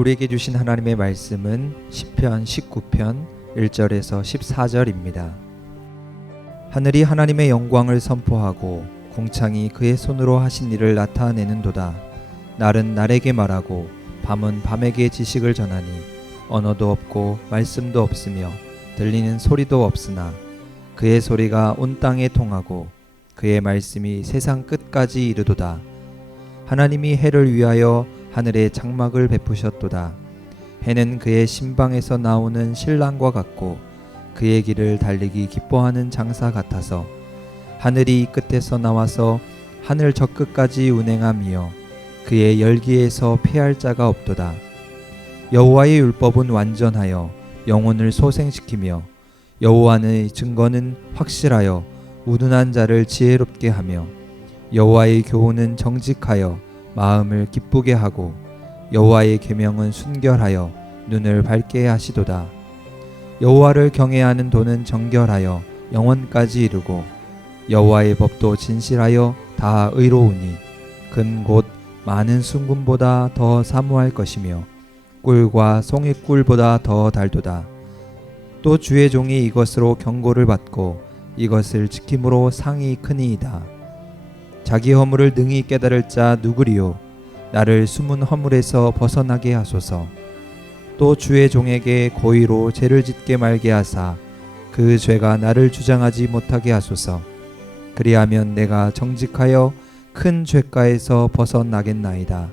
우리에게 주신 하나님의 말씀은 시편 19편 1절에서 14절입니다. 하늘이 하나님의 영광을 선포하고 궁창이 그의 손으로 하신 일을 나타내는도다. 날은 날에게 말하고 밤은 밤에게 지식을 전하니 언어도 없고 말씀도 없으며 들리는 소리도 없으나 그의 소리가 온 땅에 통하고 그의 말씀이 세상 끝까지 이르도다. 하나님이 해를 위하여 하늘에 장막을 베푸셨도다. 해는 그의 신방에서 나오는 신랑과 같고 그의 길을 달리기 기뻐하는 장사 같아서 하늘이 끝에서 나와서 하늘 저 끝까지 운행하며 그의 열기에서 패할 자가 없도다. 여호와의 율법은 완전하여 영혼을 소생시키며 여호와의 증거는 확실하여 우둔한 자를 지혜롭게 하며 여호와의 교훈은 정직하여 마음을 기쁘게 하고 여호와의 계명은 순결하여 눈을 밝게 하시도다. 여호와를 경외하는 도는 정결하여 영원까지 이르고 여호와의 법도 진실하여 다 의로우니 근 곧 많은 순금보다 더 사모할 것이며 꿀과 송이꿀보다 더 달도다. 또 주의 종이 이것으로 경고를 받고 이것을 지킴으로 상이 크니이다. 자기 허물을 능히 깨달을 자 누구리요? 나를 숨은 허물에서 벗어나게 하소서. 또 주의 종에게 고의로 죄를 짓게 말게 하사 그 죄가 나를 주장하지 못하게 하소서. 그리하면 내가 정직하여 큰 죄가에서 벗어나겠나이다.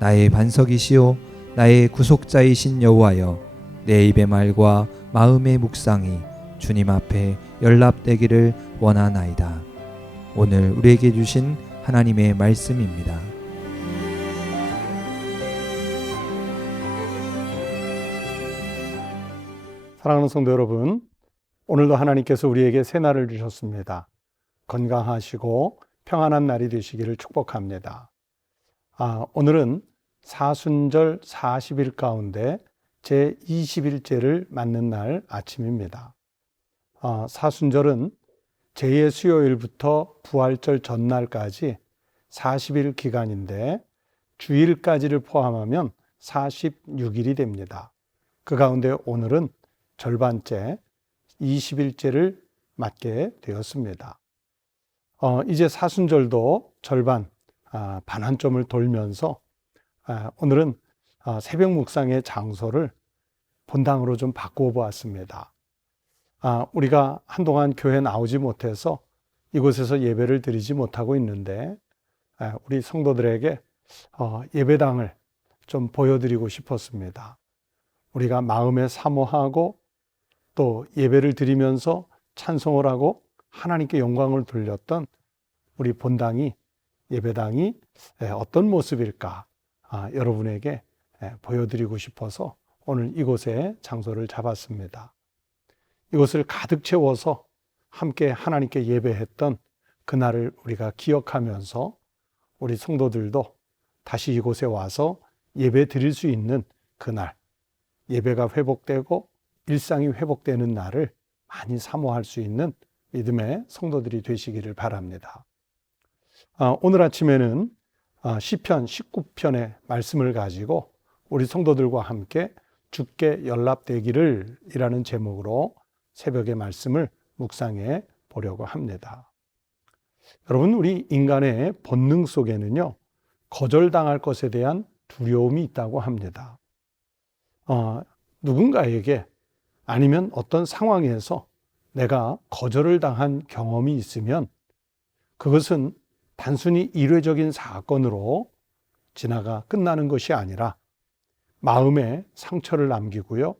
나의 반석이시오 나의 구속자이신 여호와여, 내 입의 말과 마음의 묵상이 주님 앞에 연락되기를 원하나이다. 오늘 우리에게 주신 하나님의 말씀입니다. 사랑하는 성도 여러분, 오늘도 하나님께서 우리에게 새 날을 주셨습니다. 건강하시고 평안한 날이 되시기를 축복합니다. 오늘은 사순절 40일 가운데 제20일째를 맞는 날 아침입니다. 사순절은 제2의 수요일부터 부활절 전날까지 40일 기간인데 주일까지를 포함하면 46일이 됩니다. 그 가운데 오늘은 절반째 20일째를 맞게 되었습니다. 이제 사순절도 절반 반환점을 돌면서 오늘은 새벽 묵상의 장소를 본당으로 좀 바꾸어 보았습니다. 우리가 한동안 교회 나오지 못해서 이곳에서 예배를 드리지 못하고 있는데 우리 성도들에게 예배당을 좀 보여드리고 싶었습니다. 우리가 마음에 사모하고 또 예배를 드리면서 찬송을 하고 하나님께 영광을 돌렸던 우리 본당이, 예배당이 어떤 모습일까 여러분에게 보여드리고 싶어서 오늘 이곳에 장소를 잡았습니다. 이곳을 가득 채워서 함께 하나님께 예배했던 그날을 우리가 기억하면서 우리 성도들도 다시 이곳에 와서 예배 드릴 수 있는 그날, 예배가 회복되고 일상이 회복되는 날을 많이 사모할 수 있는 믿음의 성도들이 되시기를 바랍니다. 오늘 아침에는 시편 19편의 말씀을 가지고 우리 성도들과 함께 주께 연락되기를 이라는 제목으로 새벽의 말씀을 묵상해 보려고 합니다. 여러분, 우리 인간의 본능 속에는요, 거절당할 것에 대한 두려움이 있다고 합니다. 누군가에게 아니면 어떤 상황에서 내가 거절을 당한 경험이 있으면 그것은 단순히 일회적인 사건으로 지나가 끝나는 것이 아니라 마음에 상처를 남기고요.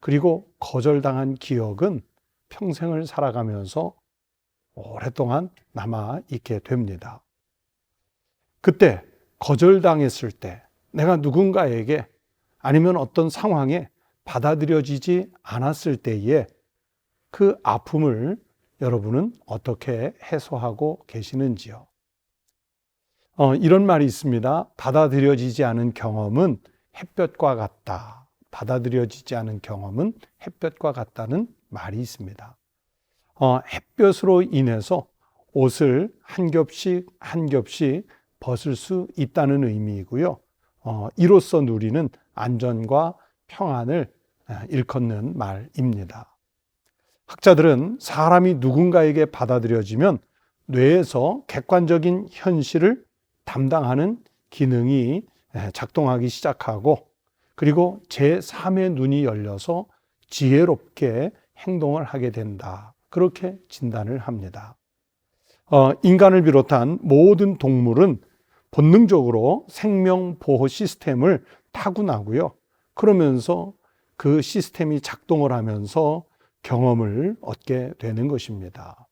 그리고 거절당한 기억은 평생을 살아가면서 오랫동안 남아있게 됩니다. 그때 거절당했을 때 내가 누군가에게 아니면 어떤 상황에 받아들여지지 않았을 때에 그 아픔을 여러분은 어떻게 해소하고 계시는지요? 이런 말이 있습니다. 받아들여지지 않은 경험은 햇볕과 같다. 받아들여지지 않은 경험은 햇볕과 같다는 말이 있습니다. 햇볕으로 인해서 옷을 한 겹씩 한 겹씩 벗을 수 있다는 의미이고요. 이로써 누리는 안전과 평안을 일컫는 말입니다. 학자들은 사람이 누군가에게 받아들여지면 뇌에서 객관적인 현실을 담당하는 기능이 작동하기 시작하고, 그리고 제3의 눈이 열려서 지혜롭게 행동을 하게 된다, 그렇게 진단을 합니다. 인간을 비롯한 모든 동물은 본능적으로 생명 보호 시스템을 타고나고요. 그러면서 그 시스템이 작동을 하면서 경험을 얻게 되는 것입니다.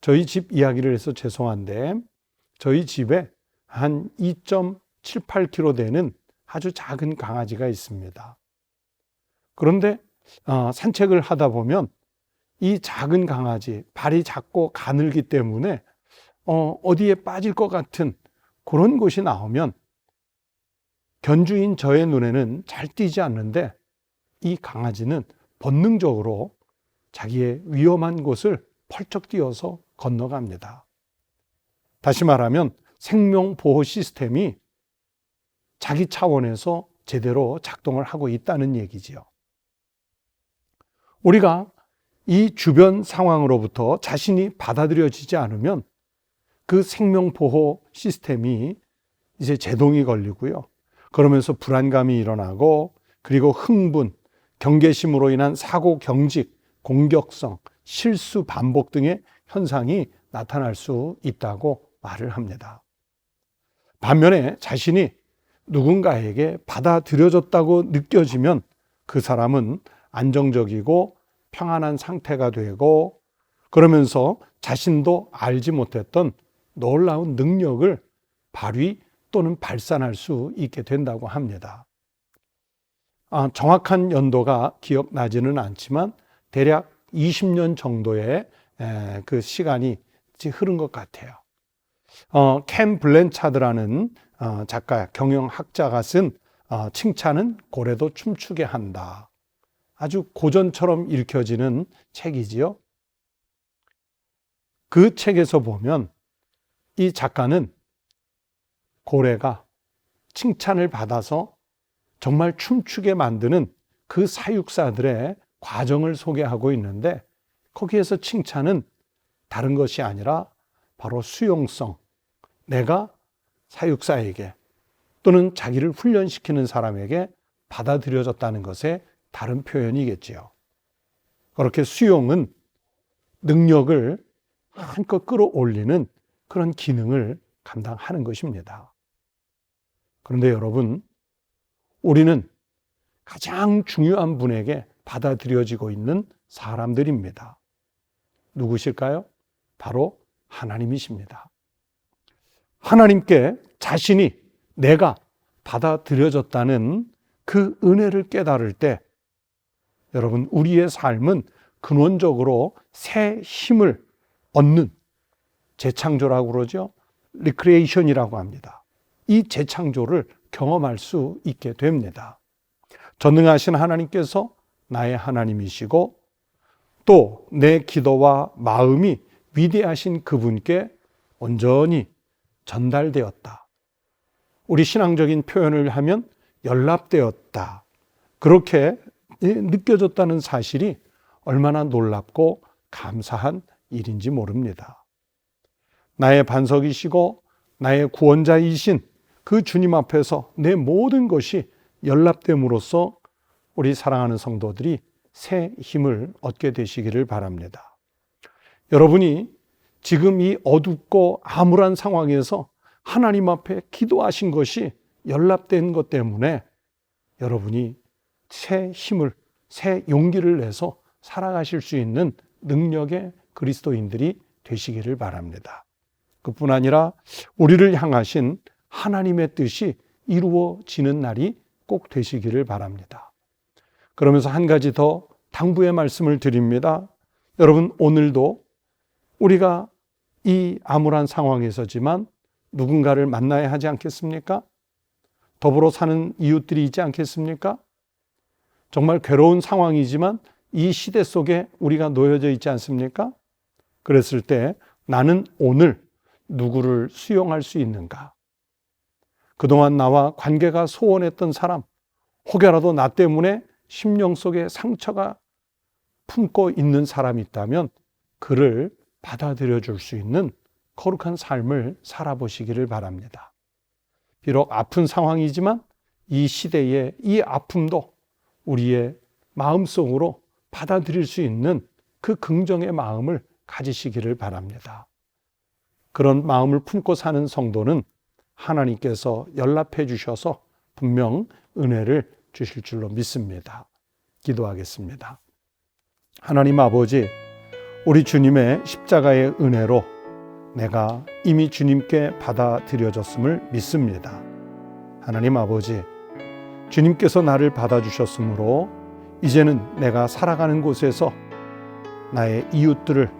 저희 집 이야기를 해서 죄송한데, 저희 집에 한 2.78kg 되는 아주 작은 강아지가 있습니다. 그런데 산책을 하다 보면 이 작은 강아지, 발이 작고 가늘기 때문에 어디에 빠질 것 같은 그런 곳이 나오면 견주인 저의 눈에는 잘 띄지 않는데, 이 강아지는 본능적으로 자기의 위험한 곳을 펄쩍 뛰어서 건너갑니다. 다시 말하면 생명보호 시스템이 자기 차원에서 제대로 작동을 하고 있다는 얘기지요. 우리가 이 주변 상황으로부터 자신이 받아들여지지 않으면 그 생명보호 시스템이 이제 제동이 걸리고요. 그러면서 불안감이 일어나고, 그리고 흥분, 경계심으로 인한 사고 경직, 공격성, 실수 반복 등의 현상이 나타날 수 있다고 말을 합니다. 반면에 자신이 누군가에게 받아들여졌다고 느껴지면 그 사람은 안정적이고 평안한 상태가 되고, 그러면서 자신도 알지 못했던 놀라운 능력을 발휘 또는 발산할 수 있게 된다고 합니다. 정확한 연도가 기억나지는 않지만 대략 20년 정도의 그 시간이 흐른 것 같아요. 캠 블랜차드라는 작가, 경영학자가 쓴 칭찬은 고래도 춤추게 한다, 아주 고전처럼 읽혀지는 책이지요. 그 책에서 보면 이 작가는 고래가 칭찬을 받아서 정말 춤추게 만드는 그 사육사들의 과정을 소개하고 있는데, 거기에서 칭찬은 다른 것이 아니라 바로 수용성, 내가 사육사에게 또는 자기를 훈련시키는 사람에게 받아들여졌다는 것의 다른 표현이겠지요. 그렇게 수용은 능력을 한껏 끌어올리는 그런 기능을 감당하는 것입니다. 그런데 여러분, 우리는 가장 중요한 분에게 받아들여지고 있는 사람들입니다. 누구실까요? 바로 하나님이십니다. 하나님께 자신이, 내가 받아들여졌다는 그 은혜를 깨달을 때, 여러분, 우리의 삶은 근원적으로 새 힘을 얻는, 재창조라고 그러죠. 리크리에이션이라고 합니다. 이 재창조를 경험할 수 있게 됩니다. 전능하신 하나님께서 나의 하나님이시고, 또 내 기도와 마음이 위대하신 그분께 온전히 전달되었다. 우리 신앙적인 표현을 하면 연락되었다, 그렇게 느껴졌다는 사실이 얼마나 놀랍고 감사한 일인지 모릅니다. 나의 반석이시고 나의 구원자이신 그 주님 앞에서 내 모든 것이 연락됨으로써 우리 사랑하는 성도들이 새 힘을 얻게 되시기를 바랍니다. 여러분이 지금 이 어둡고 암울한 상황에서 하나님 앞에 기도하신 것이 연락된 것 때문에 여러분이 새 힘을, 새 용기를 내서 살아가실 수 있는 능력의 그리스도인들이 되시기를 바랍니다. 그뿐 아니라 우리를 향하신 하나님의 뜻이 이루어지는 날이 꼭 되시기를 바랍니다. 그러면서 한 가지 더 당부의 말씀을 드립니다. 여러분, 오늘도 우리가 이 암울한 상황에서지만 누군가를 만나야 하지 않겠습니까? 더불어 사는 이웃들이 있지 않겠습니까? 정말 괴로운 상황이지만 이 시대 속에 우리가 놓여져 있지 않습니까? 그랬을 때 나는 오늘 누구를 수용할 수 있는가? 그동안 나와 관계가 소원했던 사람, 혹여라도 나 때문에 심령 속에 상처가 품고 있는 사람이 있다면 그를 받아들여 줄 수 있는 거룩한 삶을 살아보시기를 바랍니다. 비록 아픈 상황이지만 이 시대의 이 아픔도 우리의 마음속으로 받아들일 수 있는 그 긍정의 마음을 가지시기를 바랍니다. 그런 마음을 품고 사는 성도는 하나님께서 연락해 주셔서 분명 은혜를 주실 줄로 믿습니다. 기도하겠습니다. 하나님 아버지, 우리 주님의 십자가의 은혜로 내가 이미 주님께 받아들여졌음을 믿습니다. 하나님 아버지, 주님께서 나를 받아주셨으므로 이제는 내가 살아가는 곳에서 나의 이웃들을,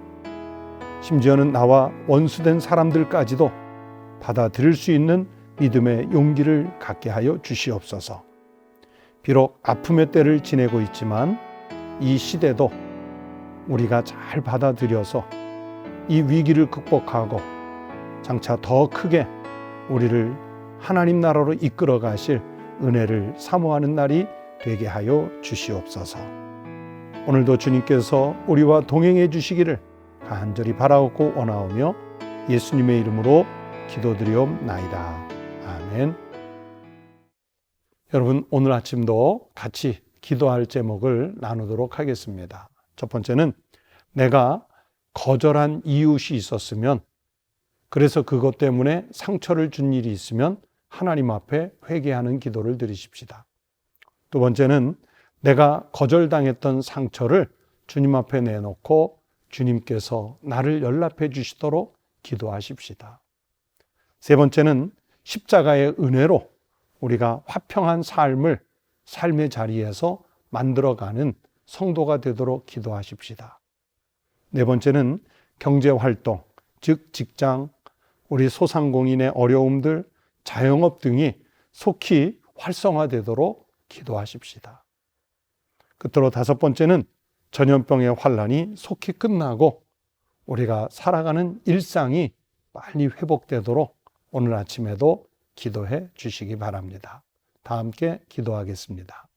심지어는 나와 원수된 사람들까지도 받아들일 수 있는 믿음의 용기를 갖게 하여 주시옵소서. 비록 아픔의 때를 지내고 있지만 이 시대도 우리가 잘 받아들여서 이 위기를 극복하고 장차 더 크게 우리를 하나님 나라로 이끌어 가실 은혜를 사모하는 날이 되게 하여 주시옵소서. 오늘도 주님께서 우리와 동행해 주시기를 간절히 바라고 원하오며 예수님의 이름으로 기도드리옵나이다. 아멘. 여러분, 오늘 아침도 같이 기도할 제목을 나누도록 하겠습니다. 첫 번째는 내가 거절한 이웃이 있었으면, 그래서 그것 때문에 상처를 준 일이 있으면 하나님 앞에 회개하는 기도를 드리십시다. 두 번째는 내가 거절당했던 상처를 주님 앞에 내놓고 주님께서 나를 연락해 주시도록 기도하십시다. 세 번째는 십자가의 은혜로 우리가 화평한 삶을 삶의 자리에서 만들어가는 성도가 되도록 기도하십시다. 네 번째는 경제활동, 즉 직장, 우리 소상공인의 어려움들, 자영업 등이 속히 활성화되도록 기도하십시다. 끝으로 다섯 번째는 전염병의 환란이 속히 끝나고 우리가 살아가는 일상이 빨리 회복되도록 오늘 아침에도 기도해 주시기 바랍니다. 다 함께 기도하겠습니다.